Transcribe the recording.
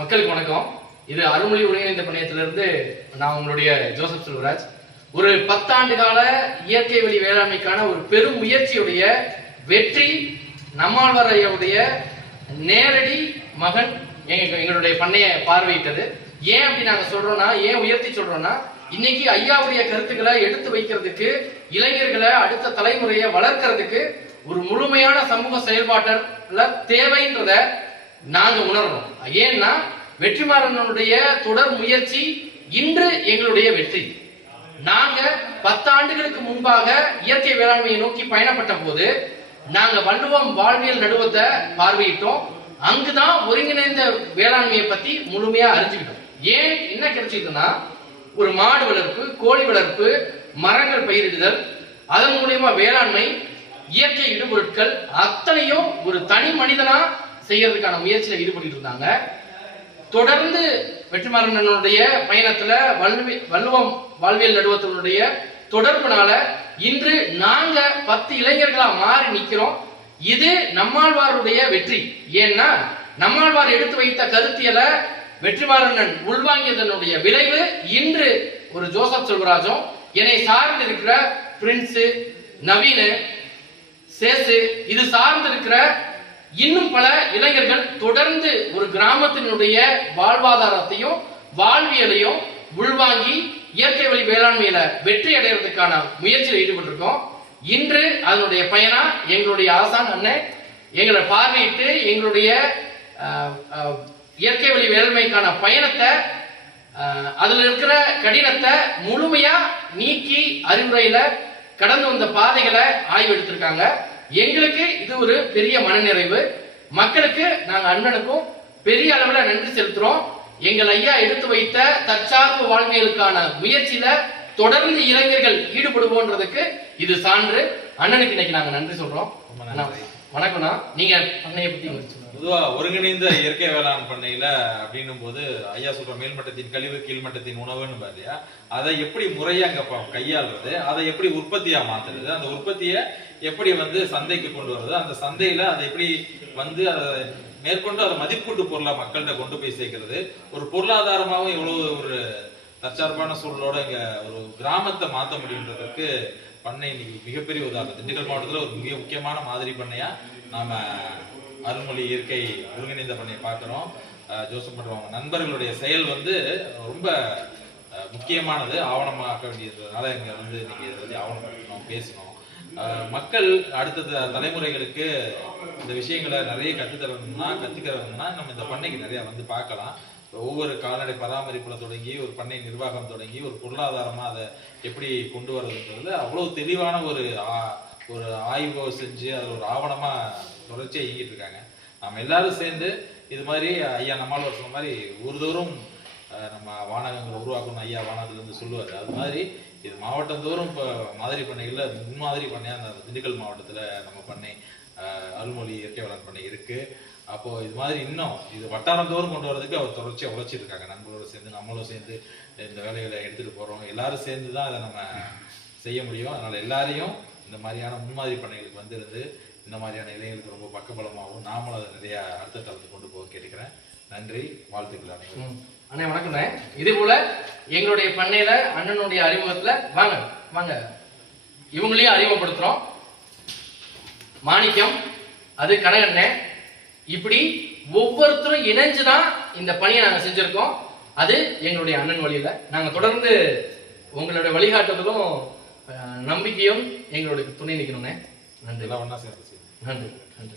மக்களுக்கு வணக்கம். இது அருள்மொழி ஒருங்கிணைந்த பணியத்திலிருந்து நான் உங்களுடைய ஜோசப் செல்வராஜ். ஒரு 10 ஆண்டு கால இயற்கை வழி வேளாண்மைக்கான ஒரு பெரும் முயற்சியுடைய வெற்றி நம்மாழ்வார் ஐயாவுடைய நேரடி மகன் எங்களுடைய பண்ணையை பார்வையிட்டது. ஏன் அப்படி நாங்க சொல்றோம்னா, ஏன் உயர்த்தி சொல்றோம்னா, இன்னைக்கு ஐயாவுடைய கருத்துக்களை எடுத்து வைக்கிறதுக்கு, இளைஞர்களை அடுத்த தலைமுறையை வளர்க்கறதுக்கு ஒரு முழுமையான சமூக செயல்பாட்டுல தேவைன்றத நாங்க உணர்றோம். ஏன்னா வெற்றிமாறனுடைய தொடர் முயற்சி இன்று எங்களுடைய வெற்றி. நாங்க 10 ஆண்டுகளுக்கு முன்பாக இயற்கை வேளாண்மையை நோக்கி பயணப்பட்ட போது நாங்க வள்ளுவம் வாழ்வியல் நடுவத்தை பார்வையிட்டோம். அங்குதான் ஒருங்கிணைந்த வேளாண்மையை பத்தி முழுமையா அறிஞ்சுக்கிட்டோம். ஏன் என்ன கிடைச்சதுன்னா, ஒரு மாடு வளர்ப்பு, கோழி வளர்ப்பு, மரங்கள் பயிரிடுதல், அதன் மூலியமா வேளாண்மை, இயற்கை இடுபொருட்கள் அத்தனையும் ஒரு தனி மனிதனா செய்யறதுக்கான முயற்சியில ஈடுபட்டு இருந்தாங்க. தொடர்ந்து வெற்றிமாறனுடைய பயணத்துல வள்ளுவம் வாழ்வியல் நடுவத்தினுடைய தொடர்புனால இன்று நாங்க 10 இளைஞர்களா மாறி நிக்கிறோம். இது நம்மாழ்வாருடைய வெற்றி. ஏன்னா நம்மாழ்வார் எடுத்து வைத்த கருத்தியலை வெற்றிமாறன் உள்வாங்கியதனுடைய விளைவு இன்று ஒரு ஜோசப் செல்வராஜும் என்னை சார்ந்து இருக்கிற பிரின்ஸ், நவீன, சேசு, இது சார்ந்து இருக்கிற இன்னும் பல இளைஞர்கள் தொடர்ந்து ஒரு கிராமத்தினுடைய வாழ்வாதாரத்தையும் வாழ்வியலையும் உள்வாங்கி இயற்கை வழி வேளாண்மையில வெற்றி அடைகிறதுக்கான முயற்சியில் ஈடுபட்டு இருக்கோம். இன்று அதனுடைய பயனா எங்களுடைய ஆசான் அண்ணன் எங்களை பார்வையிட்டு எங்களுடைய இயற்கை வழி வேளாண்மைக்கான பயணத்தை, அதுல இருக்கிற கடினத்தை முழுமையா நீக்கி அறிவுரையில கடந்து வந்த பாதைகளை ஆய்வு எடுத்திருக்காங்க. எங்களுக்கு இது ஒரு பெரிய மனநிறைவு. மக்களுக்கு நாங்க அண்ணனுக்கும் பெரிய அளவுல நன்றி செலுத்துறோம். எங்கள் ஐயா எடுத்து வைத்த தற்சார்பு வாழ்வியலுக்கான முயற்சியில தொடர்ந்து இளைஞர்கள் ஈடுபடுவோன்றதுக்கு இது சான்று. அண்ணனுக்கு இன்னைக்கு நாங்க நன்றி சொல்றோம். வணக்கம்ண்ணா. நீங்க பண்ணையை பத்தி பொதுவா ஒருங்கிணைந்த இயற்கை வேளாண் பண்ணையில அப்படின்னும் போது ஐயா சொல்ற மேல்மட்டத்தின் கழிவு கீழ்மட்டத்தின் உணவுன்னு பாத்தியா, அதை எப்படி முறையா அங்க கையாளுறது, அதை எப்படி உற்பத்தியா மாத்துறது, அந்த உற்பத்தியை எப்படி சந்தைக்கு கொண்டு வர்றது, அந்த சந்தையில அதை எப்படி அதை மேற்கொண்டு அதை மதிப்பீட்டு பொருளா மக்கள்கிட்ட கொண்டு போய் சேர்க்கிறது, ஒரு பொருளாதாரமாவும் எவ்வளவு ஒரு தற்சார்பான சூழலோட இங்க ஒரு கிராமத்தை மாற்ற முடியுன்றதுக்கு பண்ணை இன்னைக்கு மிகப்பெரிய உதாரணம். திண்டுக்கல் மாவட்டத்துல ஒரு மிக முக்கியமான மாதிரி பண்ணையா நாம அருள்மொழி இயற்கை ஒருங்கிணைந்த பண்ணையை பார்க்கிறோம். ஜோசப் பண்றவங்க நண்பர்களுடைய செயல் ரொம்ப முக்கியமானது, ஆவணமாக்க வேண்டியதுனால இங்க இன்னைக்கு இதை பத்தி ஆவணப்படுத்தணும், பேசணும். மக்கள் அடுத்த தலைமுறைகளுக்கு இந்த விஷயங்களை நிறைய கத்துக்கிறோம்னா நம்ம இந்த பண்ணைக்கு நிறைய பார்க்கலாம். ஒவ்வொரு கால்நடை பராமரிப்புல தொடங்கி ஒரு பண்ணை நிர்வாகம் தொடங்கி ஒரு பொருளாதாரமா அதை எப்படி கொண்டு வர்றதுன்றது அவ்வளவு தெளிவான ஒரு ஆய்வு செஞ்சு அது ஒரு ஆவணமா தொடர்ச்சியா இயங்கிட்டு இருக்காங்க. நம்ம எல்லாரும் சேர்ந்து இது மாதிரி ஐயா நம்மால் சொன்ன மாதிரி ஊர்தோறும் நம்ம வானகங்களை உருவாக்கணும். ஐயா வானகத்துல இருந்து சொல்லுவாரு. அது மாதிரி இது மாவட்டந்தோறும் இப்போ மாதிரி பண்ணைகள்ல முன்மாதிரி பண்ணையா அந்த திண்டுக்கல் மாவட்டத்துல நம்ம பண்ணை அருள்மொழி இயற்கை வேளாண் பண்ணை இருக்கு. அப்போ இது மாதிரி இன்னும் இது வட்டாரந்தோறும் கொண்டு வரதுக்கு அவர் தொடர்ச்சியா உழைச்சிட்டு இருக்காங்க. நண்பர்களோட சேர்ந்து நம்மளும் சேர்ந்து இந்த வேலைகளை எடுத்துட்டு போறோம். எல்லாரும் சேர்ந்துதான் அதை நம்ம செய்ய முடியும். அதனால எல்லாரையும் இந்த மாதிரியான முன்மாதிரி பண்ணைகளுக்கு இருந்து இந்த மாதிரியான இளைஞர்களுக்கு ரொம்ப பக்கபலமாகவும் நாமளும் அதை நிறைய அடுத்த தளத்துக்கு கொண்டு போக கேட்டுக்கிறேன். நன்றி, வாழ்த்துக்கள் அனைவரும். அண்ணே வணக்கம்ண்ணே. இதே போல எங்களுடைய பண்ணையில அண்ணனுடைய அறிமுகத்துல வாங்க வாங்க இவங்களையும் அறிமுகப்படுத்துறோம். மாணிக்கம், அது கனகண்ணே, இப்படி ஒவ்வொருத்தரும் இணைஞ்சுதான் இந்த பணியை நாங்க செஞ்சிருக்கோம். அது எங்களுடைய அண்ணன் வழியில நாங்க தொடர்ந்து உங்களுடைய வழிகாட்டுதலும் நம்பிக்கையும் எங்களுடைய துணை நிற்கணும்ண்ணே. நன்றி. ஒன்னா சேர்ந்து நன்றி நன்றி.